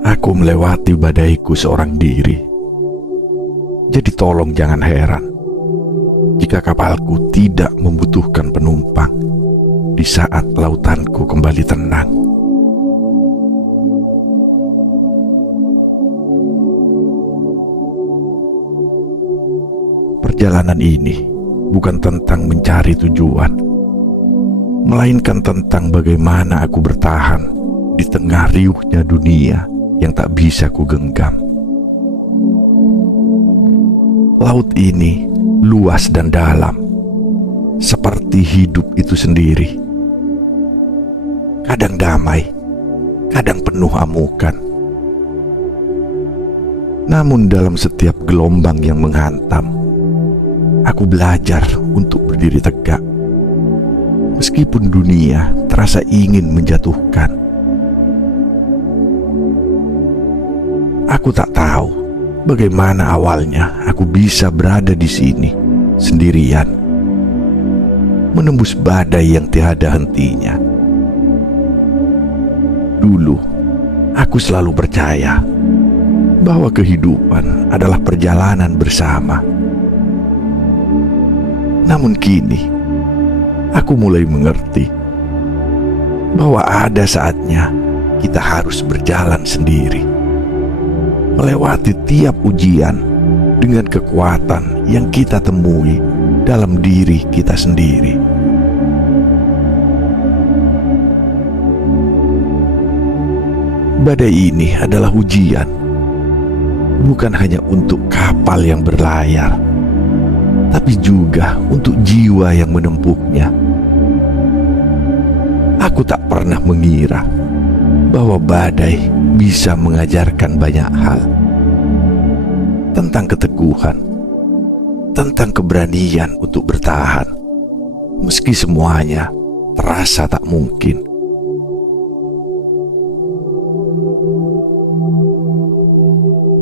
Aku melewati badaiku seorang diri. Jadi tolong jangan heran jika kapalku tidak membutuhkan penumpang di saat lautanku kembali tenang. Perjalanan ini bukan tentang mencari tujuan, melainkan tentang bagaimana aku bertahan di tengah riuhnya dunia yang tak bisa kugenggam. Laut ini luas dan dalam, seperti hidup itu sendiri. Kadang damai, kadang penuh amukan. Namun dalam setiap gelombang yang menghantam, aku belajar untuk berdiri tegak. Meskipun dunia terasa ingin menjatuhkan. Aku tak tahu bagaimana awalnya aku bisa berada di sini sendirian, menembus badai yang tiada hentinya. Dulu, aku selalu percaya bahwa kehidupan adalah perjalanan bersama. Namun kini, aku mulai mengerti bahwa ada saatnya kita harus berjalan sendiri, melewati tiap ujian dengan kekuatan yang kita temui dalam diri kita sendiri. Badai ini adalah ujian, bukan hanya untuk kapal yang berlayar, tapi juga untuk jiwa yang menempuhnya. Aku tak pernah mengira bahwa badai bisa mengajarkan banyak hal. Tentang keteguhan, tentang keberanian untuk bertahan, meski semuanya terasa tak mungkin.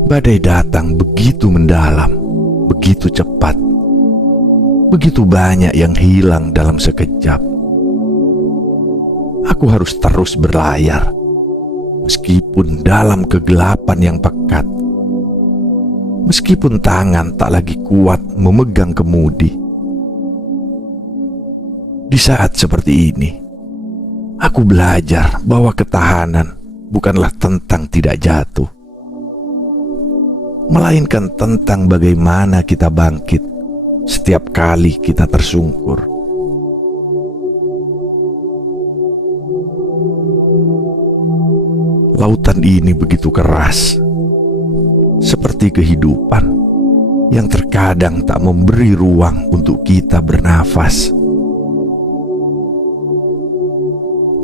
Badai datang begitu mendalam, begitu cepat, begitu banyak yang hilang dalam sekejap. Aku harus terus berlayar, meskipun dalam kegelapan yang pekat, meskipun tangan tak lagi kuat memegang kemudi. Di saat seperti ini, aku belajar bahwa ketahanan bukanlah tentang tidak jatuh, melainkan tentang bagaimana kita bangkit setiap kali kita tersungkur. Lautan ini begitu keras, seperti kehidupan yang terkadang tak memberi ruang untuk kita bernafas.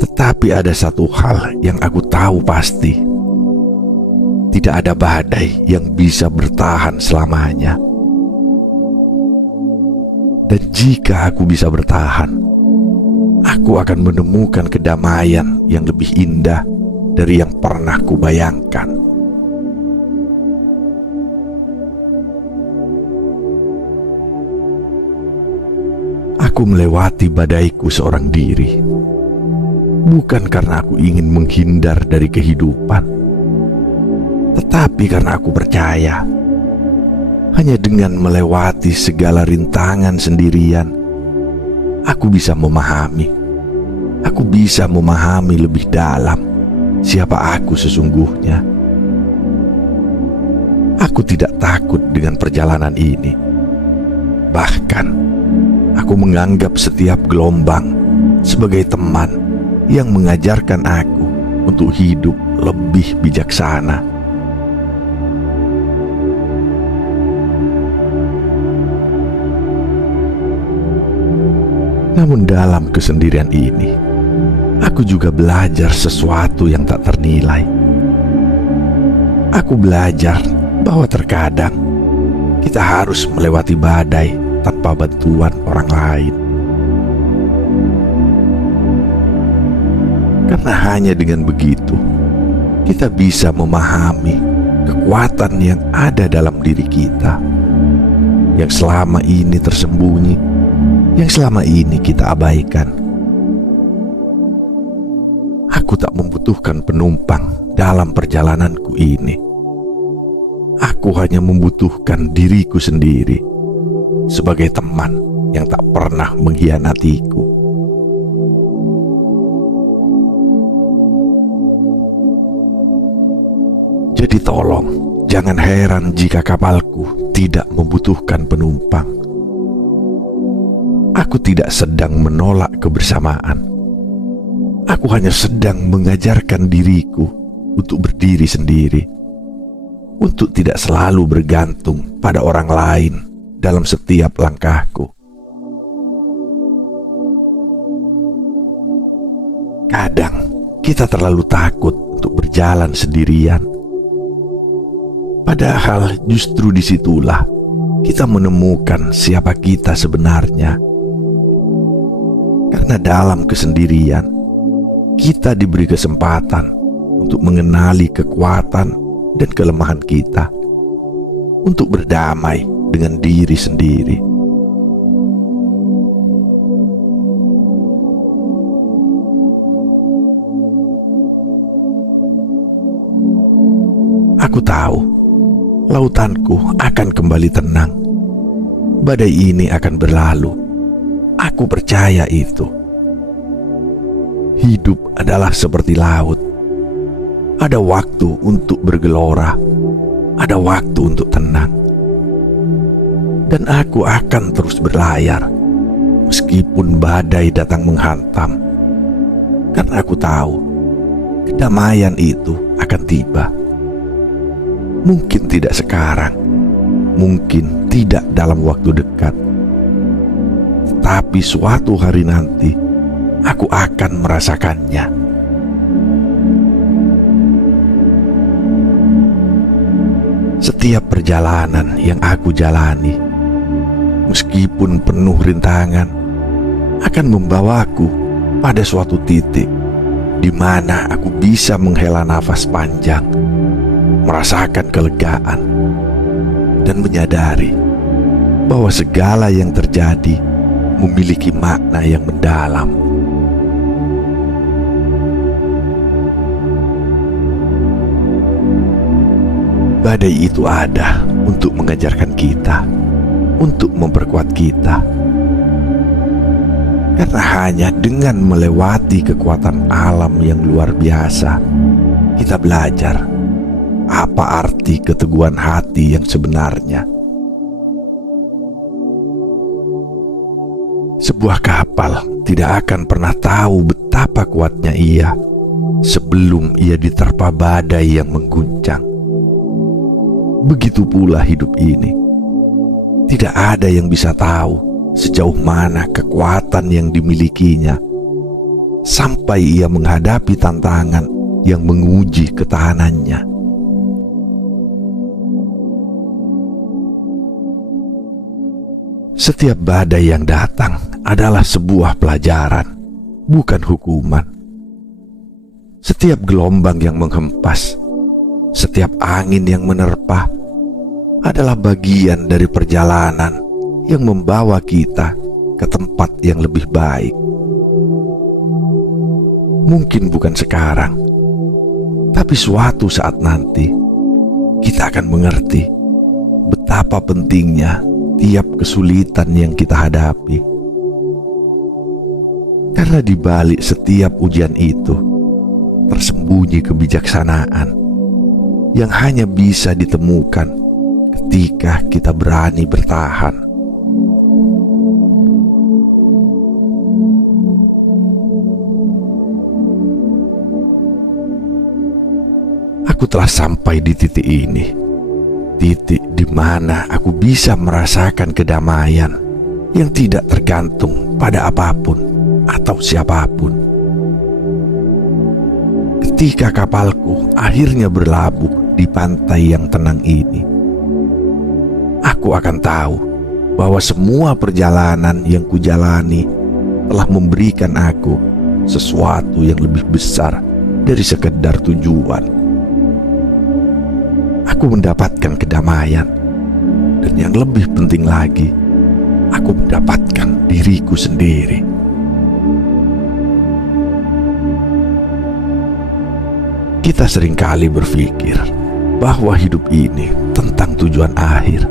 Tetapi ada satu hal yang aku tahu pasti: tidak ada badai yang bisa bertahan selamanya. Dan jika aku bisa bertahan, aku akan menemukan kedamaian yang lebih indah dari yang pernah kubayangkan. Aku melewati badaiku seorang diri, bukan karena aku ingin menghindar dari kehidupan, tetapi karena aku percaya hanya dengan melewati segala rintangan sendirian, aku bisa memahami lebih dalam siapa aku sesungguhnya. Aku tidak takut dengan perjalanan ini. Bahkan, aku menganggap setiap gelombang sebagai teman yang mengajarkan aku untuk hidup lebih bijaksana. Namun dalam kesendirian ini, aku juga belajar sesuatu yang tak ternilai. Aku belajar bahwa terkadang kita harus melewati badai tanpa bantuan orang lain. Karena hanya dengan begitu, kita bisa memahami kekuatan yang ada dalam diri kita, yang selama ini tersembunyi, yang selama ini kita abaikan. Aku tak membutuhkan penumpang dalam perjalananku ini. Aku hanya membutuhkan diriku sendiri sebagai teman yang tak pernah mengkhianatiku. Jadi tolong, jangan heran jika kapalku tidak membutuhkan penumpang. Aku tidak sedang menolak kebersamaan. Aku hanya sedang mengajarkan diriku untuk berdiri sendiri, untuk tidak selalu bergantung pada orang lain dalam setiap langkahku. Kadang kita terlalu takut untuk berjalan sendirian. Padahal justru disitulah kita menemukan siapa kita sebenarnya. Karena dalam kesendirian, kita diberi kesempatan untuk mengenali kekuatan dan kelemahan kita, untuk berdamai dengan diri sendiri. Aku tahu lautanku akan kembali tenang. Badai ini akan berlalu. Aku percaya itu. Hidup adalah seperti laut. Ada waktu untuk bergelora, ada waktu untuk tenang. Dan aku akan terus berlayar meskipun badai datang menghantam. Karena aku tahu kedamaian itu akan tiba. Mungkin tidak sekarang, mungkin tidak dalam waktu dekat. Tetapi suatu hari nanti aku akan merasakannya. Setiap perjalanan yang aku jalani, meskipun penuh rintangan, akan membawaku pada suatu titik di mana aku bisa menghela nafas panjang, merasakan kelegaan, dan menyadari bahwa segala yang terjadi memiliki makna yang mendalam. Badai itu ada untuk mengajarkan kita, untuk memperkuat kita. Karena hanya dengan melewati kekuatan alam yang luar biasa, kita belajar apa arti keteguhan hati yang sebenarnya. Sebuah kapal tidak akan pernah tahu betapa kuatnya ia sebelum ia diterpa badai yang mengguncang. Begitu pula hidup ini. Tidak ada yang bisa tahu sejauh mana kekuatan yang dimilikinya sampai ia menghadapi tantangan yang menguji ketahanannya. Setiap badai yang datang adalah sebuah pelajaran, bukan hukuman. Setiap gelombang yang menghempas, setiap angin yang menerpa adalah bagian dari perjalanan yang membawa kita ke tempat yang lebih baik. Mungkin bukan sekarang, tapi suatu saat nanti kita akan mengerti betapa pentingnya tiap kesulitan yang kita hadapi. Karena di balik setiap ujian itu tersembunyi kebijaksanaan yang hanya bisa ditemukan ketika kita berani bertahan. Aku telah sampai di titik ini, titik di mana aku bisa merasakan kedamaian yang tidak tergantung pada apapun atau siapapun. Ketika kapalku akhirnya berlabuh di pantai yang tenang ini, aku akan tahu bahwa semua perjalanan yang kujalani telah memberikan aku sesuatu yang lebih besar dari sekedar tujuan. Aku mendapatkan kedamaian, dan yang lebih penting lagi, aku mendapatkan diriku sendiri. Kita seringkali berpikir bahwa hidup ini tentang tujuan akhir,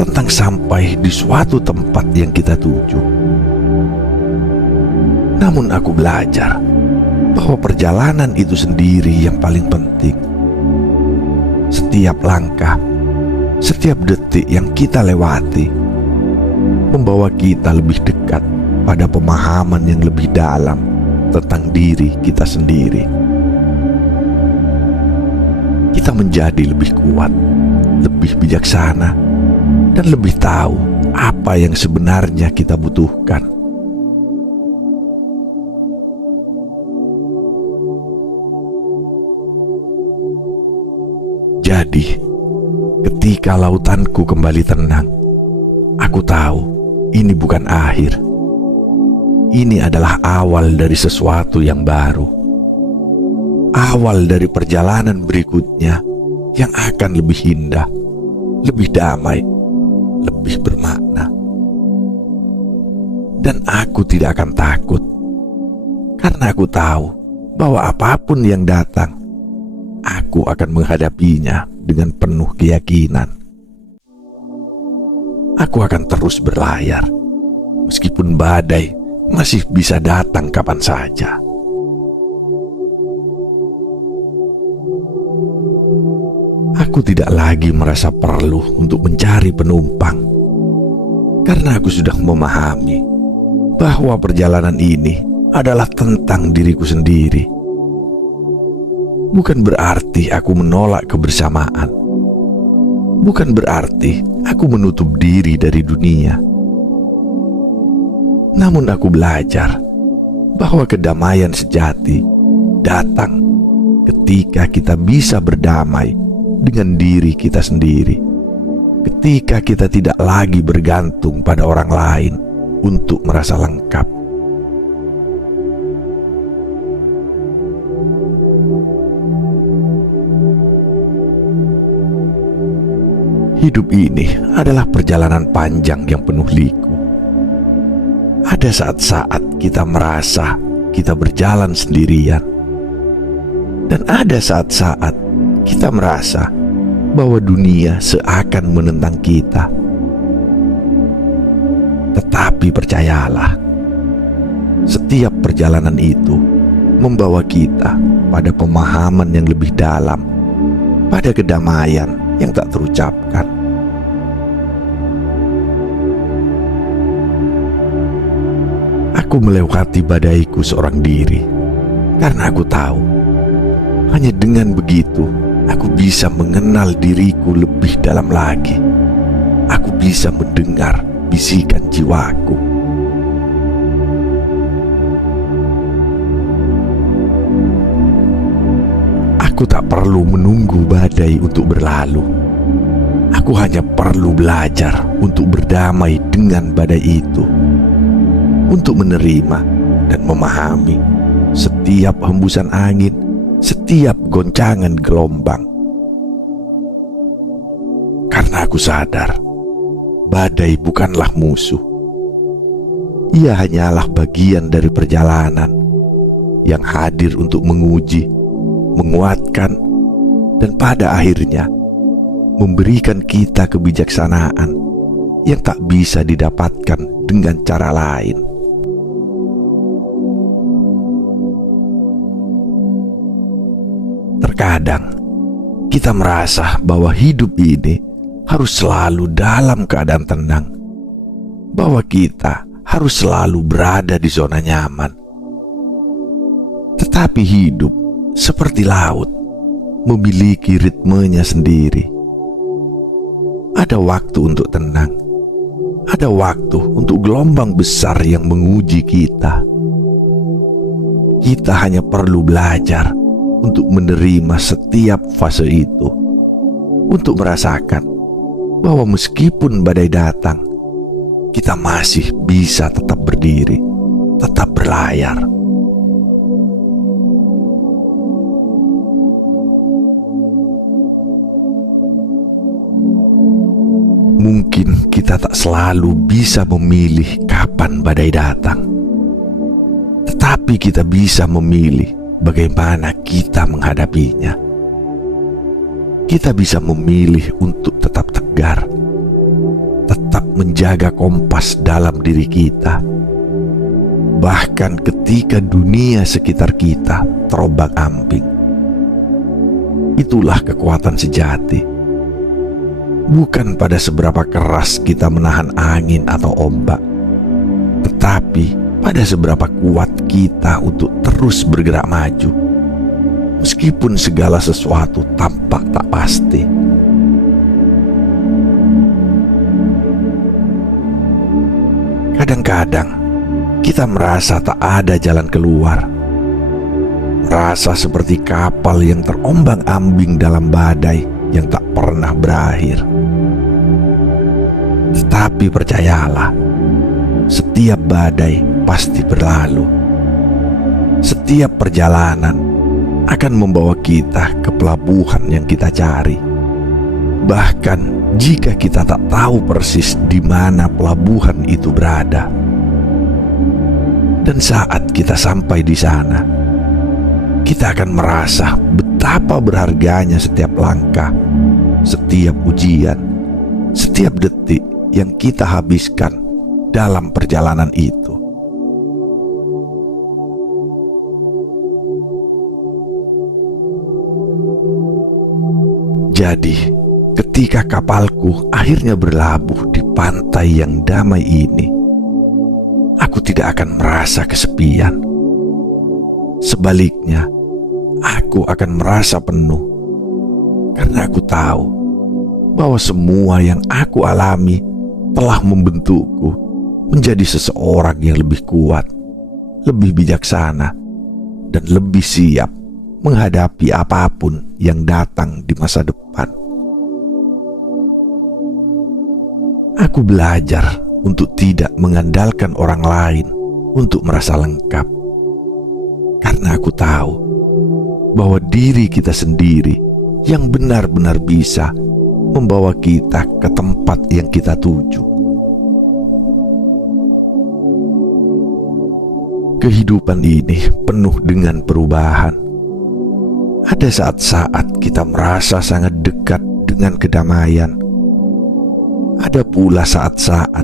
tentang sampai di suatu tempat yang kita tuju. Namun aku belajar bahwa perjalanan itu sendiri yang paling penting. Setiap langkah, setiap detik yang kita lewati membawa kita lebih dekat pada pemahaman yang lebih dalam tentang diri kita sendiri. Kita menjadi lebih kuat, lebih bijaksana, dan lebih tahu apa yang sebenarnya kita butuhkan. Jadi, ketika lautanku kembali tenang, aku tahu ini bukan akhir. Ini adalah awal dari sesuatu yang baru. Awal dari perjalanan berikutnya yang akan lebih indah, lebih damai, lebih bermakna. Dan aku tidak akan takut, karena aku tahu bahwa apapun yang datang, aku akan menghadapinya dengan penuh keyakinan. Aku akan terus berlayar, meskipun badai masih bisa datang kapan saja. Aku tidak lagi merasa perlu untuk mencari penumpang, karena aku sudah memahami bahwa perjalanan ini adalah tentang diriku sendiri. Bukan berarti aku menolak kebersamaan. Bukan berarti aku menutup diri dari dunia. Namun aku belajar bahwa kedamaian sejati datang ketika kita bisa berdamai dengan diri kita sendiri. Ketika kita tidak lagi bergantung pada orang lain untuk merasa lengkap. Hidup ini adalah perjalanan panjang yang penuh liku. Ada saat-saat kita merasa kita berjalan sendirian. Dan ada saat-saat kita merasa bahwa dunia seakan menentang kita. Tetapi percayalah, setiap perjalanan itu membawa kita pada pemahaman yang lebih dalam, pada kedamaian yang tak terucapkan. Aku melewati badaiku seorang diri, karena aku tahu hanya dengan begitu aku bisa mengenal diriku lebih dalam lagi. Aku bisa mendengar bisikan jiwaku. Aku tak perlu menunggu badai untuk berlalu. Aku hanya perlu belajar untuk berdamai dengan badai itu, untuk menerima dan memahami setiap hembusan angin, setiap goncangan gelombang. Karena aku sadar, badai bukanlah musuh. Ia hanyalah bagian dari perjalanan yang hadir untuk menguji, menguatkan, dan pada akhirnya memberikan kita kebijaksanaan yang tak bisa didapatkan dengan cara lain. Terkadang kita merasa bahwa hidup ini harus selalu dalam keadaan tenang, bahwa kita harus selalu berada di zona nyaman. Tetapi hidup seperti laut, memiliki ritmenya sendiri. Ada waktu untuk tenang, ada waktu untuk gelombang besar yang menguji kita. Kita hanya perlu belajar untuk menerima setiap fase itu, untuk merasakan bahwa meskipun badai datang, kita masih bisa tetap berdiri, tetap berlayar. Mungkin kita tak selalu bisa memilih kapan badai datang, tetapi kita bisa memilih bagaimana kita menghadapinya. Kita bisa memilih untuk tetap tegar, tetap menjaga kompas dalam diri kita, bahkan ketika dunia sekitar kita terombang-ambing. Itulah kekuatan sejati. Bukan pada seberapa keras kita menahan angin atau ombak, tetapi pada seberapa kuat kita untuk terus bergerak maju, meskipun segala sesuatu tampak tak pasti. Kadang-kadang kita merasa tak ada jalan keluar, merasa seperti kapal yang terombang-ambing dalam badai yang tak pernah berakhir. Tetapi percayalah, setiap badai pasti berlalu. Setiap perjalanan akan membawa kita ke pelabuhan yang kita cari. Bahkan jika kita tak tahu persis di mana pelabuhan itu berada. Dan saat kita sampai di sana, kita akan merasa betapa berharganya setiap langkah, setiap ujian, setiap detik yang kita habiskan dalam perjalanan itu. Jadi, ketika kapalku akhirnya berlabuh di pantai yang damai ini, aku tidak akan merasa kesepian. Sebaliknya, aku akan merasa penuh karena aku tahu bahwa semua yang aku alami telah membentukku menjadi seseorang yang lebih kuat, lebih bijaksana, dan lebih siap menghadapi apapun yang datang di masa depan. Aku belajar untuk tidak mengandalkan orang lain untuk merasa lengkap, karena aku tahu bahwa diri kita sendiri yang benar-benar bisa membawa kita ke tempat yang kita tuju. Kehidupan ini penuh dengan perubahan. Ada saat-saat kita merasa sangat dekat dengan kedamaian. Ada pula saat-saat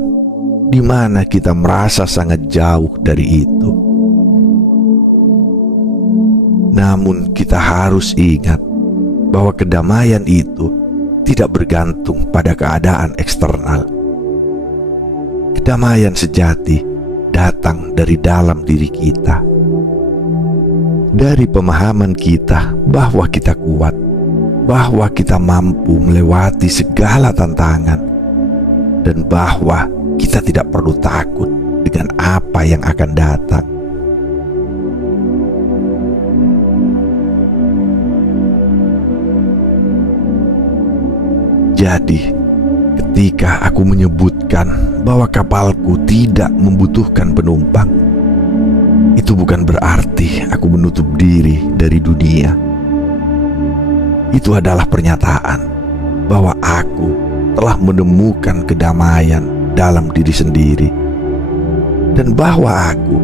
di mana kita merasa sangat jauh dari itu. Namun kita harus ingat bahwa kedamaian itu tidak bergantung pada keadaan eksternal. Kedamaian sejati datang dari dalam diri kita, dari pemahaman kita bahwa kita kuat, bahwa kita mampu melewati segala tantangan, dan bahwa kita tidak perlu takut dengan apa yang akan datang. Jadi, ketika aku menyebutkan bahwa kapalku tidak membutuhkan penumpang, itu bukan berarti aku menutup diri dari dunia. Itu adalah pernyataan bahwa aku telah menemukan kedamaian dalam diri sendiri, dan bahwa aku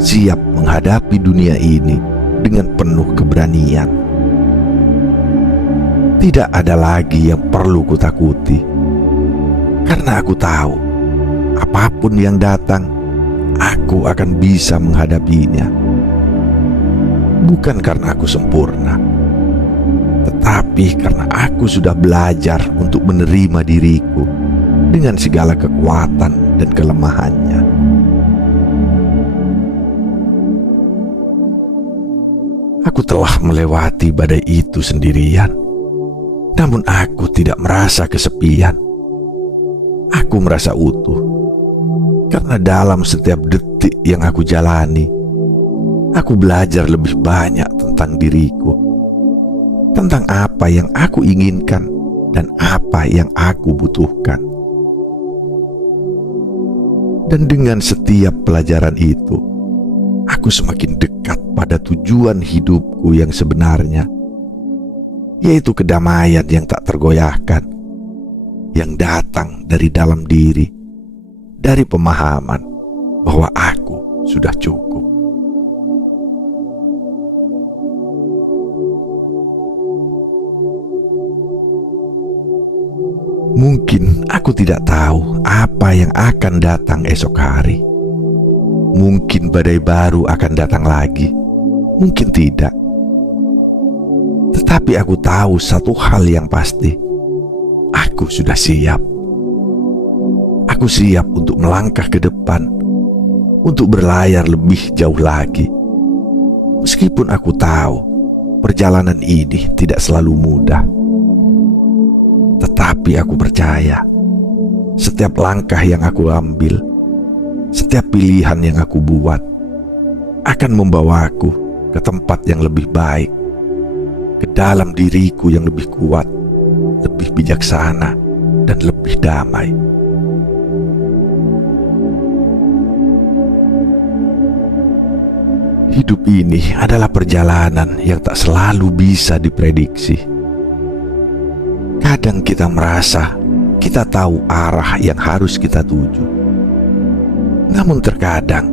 siap menghadapi dunia ini dengan penuh keberanian. Tidak ada lagi yang perlu kutakuti, karena aku tahu apapun yang datang, aku akan bisa menghadapinya. Bukan karena aku sempurna, tetapi karena aku sudah belajar untuk menerima diriku dengan segala kekuatan dan kelemahannya. Aku telah melewati badai itu sendirian, namun aku tidak merasa kesepian. Aku merasa utuh, karena dalam setiap detik yang aku jalani, aku belajar lebih banyak tentang diriku, tentang apa yang aku inginkan dan apa yang aku butuhkan. Dan dengan setiap pelajaran itu, aku semakin dekat pada tujuan hidupku yang sebenarnya, yaitu kedamaian yang tak tergoyahkan, yang datang dari dalam diri, dari pemahaman bahwa aku sudah cukup. Mungkin aku tidak tahu apa yang akan datang esok hari. Mungkin badai baru akan datang lagi, mungkin tidak. Tetapi aku tahu satu hal yang pasti, aku sudah siap. Aku siap untuk melangkah ke depan, untuk berlayar lebih jauh lagi. Meskipun aku tahu perjalanan ini tidak selalu mudah, tetapi aku percaya setiap langkah yang aku ambil, setiap pilihan yang aku buat akan membawaku ke tempat yang lebih baik, ke dalam diriku yang lebih kuat, lebih bijaksana, dan lebih damai. Hidup ini adalah perjalanan yang tak selalu bisa diprediksi. Kadang kita merasa kita tahu arah yang harus kita tuju. Namun terkadang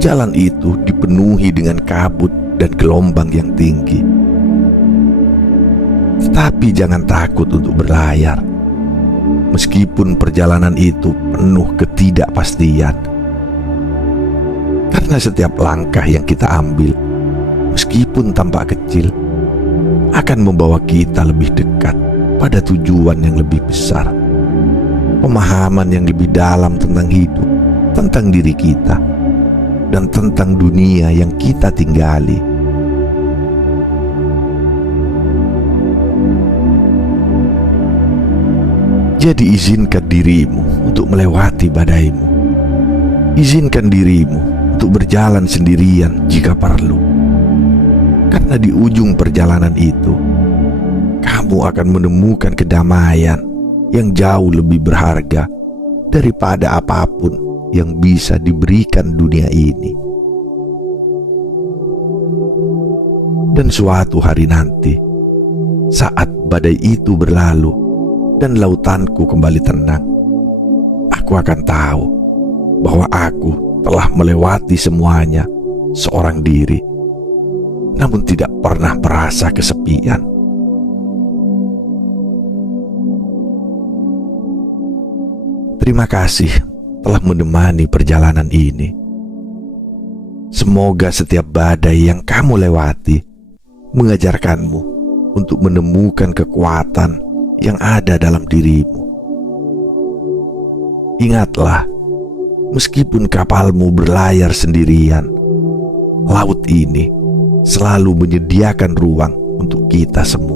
jalan itu dipenuhi dengan kabut dan gelombang yang tinggi. Tetapi jangan takut untuk berlayar. Meskipun perjalanan itu penuh ketidakpastian. Karena setiap langkah yang kita ambil, meskipun tampak kecil, akan membawa kita lebih dekat pada tujuan yang lebih besar. Pemahaman yang lebih dalam tentang hidup, tentang diri kita, dan tentang dunia yang kita tinggali. Jadi izinkan dirimu untuk melewati badaimu. Izinkan dirimu untuk berjalan sendirian jika perlu. Karena di ujung perjalanan itu, kamu akan menemukan kedamaian yang jauh lebih berharga daripada apapun yang bisa diberikan dunia ini. Dan suatu hari nanti, saat badai itu berlalu dan lautanku kembali tenang, aku akan tahu bahwa aku telah melewati semuanya seorang diri, namun tidak pernah merasa kesepian. Terima kasih telah menemani perjalanan ini. Semoga setiap badai yang kamu lewati mengajarkanmu untuk menemukan kekuatan yang ada dalam dirimu. Ingatlah, meskipun kapalmu berlayar sendirian, laut ini selalu menyediakan ruang untuk kita semua.